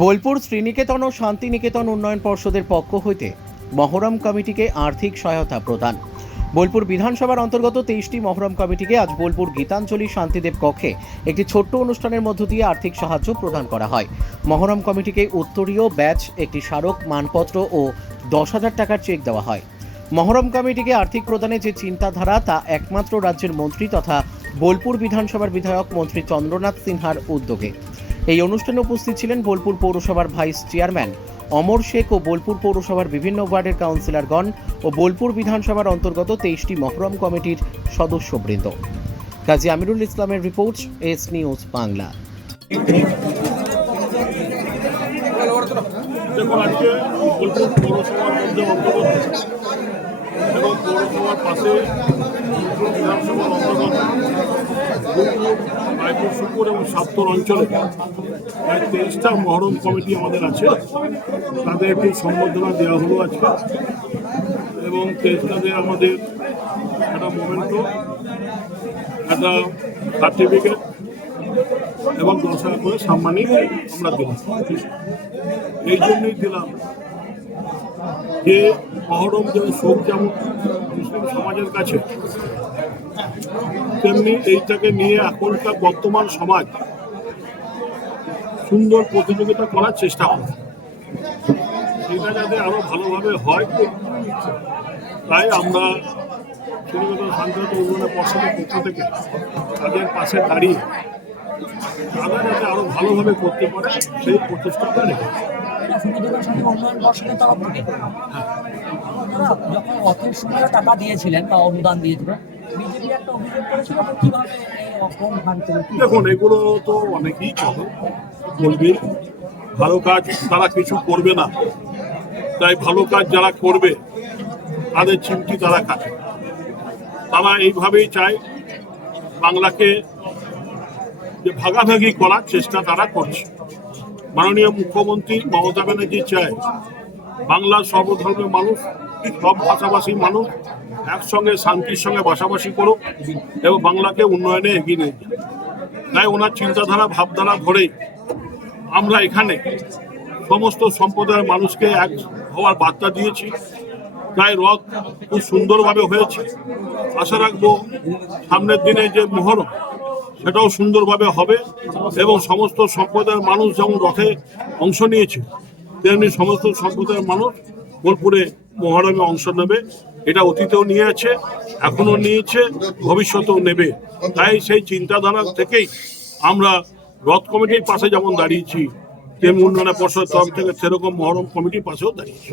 বোলপুর, শ্রীনিকেতন ও শান্তিনিকেতন উন্নয়ন পর্ষদের পক্ষ হইতে মহরম কমিটিকে আর্থিক সহায়তা প্রদান। বোলপুর বিধানসভার অন্তর্গত তেইশটি মহরম কমিটিকে আজ বোলপুর গীতাঞ্জলি শান্তিদেব কক্ষে একটি ছোট্ট অনুষ্ঠানের মধ্য দিয়ে আর্থিক সাহায্য প্রদান করা হয়। মহরম কমিটিকে উত্তরীয় ব্যাচ, একটি স্মারক, মানপত্র ও দশ হাজার টাকার চেক দেওয়া হয়। মহরম কমিটিকে আর্থিক প্রদানে যে চিন্তাধারা তা একমাত্র রাজ্যের মন্ত্রী তথা বোলপুর বিধানসভার বিধায়ক মন্ত্রী চন্দ্রনাথ সিনহার উদ্যোগে। এই অনুষ্ঠানে উপস্থিত ছিলেন বোলপুর পৌরসভার ভাইস চেয়ারম্যান অমর শেখ ও বোলপুর পৌরসভার বিভিন্ন ওয়ার্ডের কাউন্সিলরগণ ও বোলপুর বিধানসভার অন্তর্গত তেইশটি মহরম কমিটির সদস্যবৃন্দ। কাজী আমিরুল ইসলামের রিপোর্ট, এস নিউজ বাংলা। পৌরসভার পাশে বিধানসভার অন্তর্গত বোলপুর রায়পুর সুপুর এবং সাপ্তর অঞ্চলে প্রায় তেইশটা মহরম কমিটি আমাদের আছে। তাদের একটি সম্বর্ধনা দেওয়া হলো আজকে। এবং তেইশটাদের আমাদের একটা মোমেন্টো একটা সার্টিফিকেট এবং দশ করে সাম্মানিক আমরা দিলাম। এই জন্যই দিলাম যে মহরম যে শোক যেমন মুসলিম সমাজের কাছে তেমনি এইটাকে নিয়ে এখনকার বর্তমান সমাজ সুন্দর প্রতিযোগিতা করার চেষ্টা করে। সেটা যাতে আরও ভালোভাবে হয় তাই আমরা শ্রীনিকেতন শান্তিরত উন্নয়ন পর্ষদের পক্ষ থেকে তাদের পাশে দাঁড়িয়ে তারা যাতে আরও ভালোভাবে করতে পারে সেই প্রচেষ্টাটা রেখেছি। আপনারা যখন অর্থের সময় টাকা দিয়েছিলেন বা অনুদান দিয়েছিলেন দেখুন, এগুলো তো অনেকেই কথা বলবে, ভালো কাজ তারা কিছু করবে না। তাই ভালো কাজ যারা করবে, তাদের চিমটি তারা কাটে। তারা এইভাবেই চায় বাংলাকে যে ভাগাভাগি করার চেষ্টা তারা করছে। মাননীয় মুখ্যমন্ত্রী মমতা ব্যানার্জি চায়, বাংলার সর্বধর্মের মানুষ, সব ভাষাভাষী মানুষ একসঙ্গে শান্তির সঙ্গে বাসাবাসি করুক এবং বাংলাকে উন্নয়নে এগিয়ে নিয়ে যাক। তাই ওনার চিন্তাধারা, ভাবধারা ধরেই আমরা এখানে সমস্ত সম্প্রদায়ের মানুষকে এক হওয়ার বার্তা দিয়েছি। তাই রথ খুব সুন্দরভাবে হয়েছে। আশা রাখব সামনের দিনে যে মহরম, সেটাও সুন্দরভাবে হবে এবং সমস্ত সম্প্রদায়ের মানুষ যেমন রথে অংশ নিয়েছে, তেমনি সমস্ত সম্প্রদায়ের মানুষ বোলপুরে মহরমে অংশ নেবে। এটা অতীতেও নিয়ে আছে এখনও নিয়েছে, ভবিষ্যতেও নেবে। তাই সেই চিন্তাধারা থেকেই আমরা রথ কমিটির পাশে যেমন দাঁড়িয়েছি, তেমনি উন্নয়ন পর্ষদ তরফ থেকে সেরকম মহরম কমিটির পাশেও দাঁড়িয়েছি।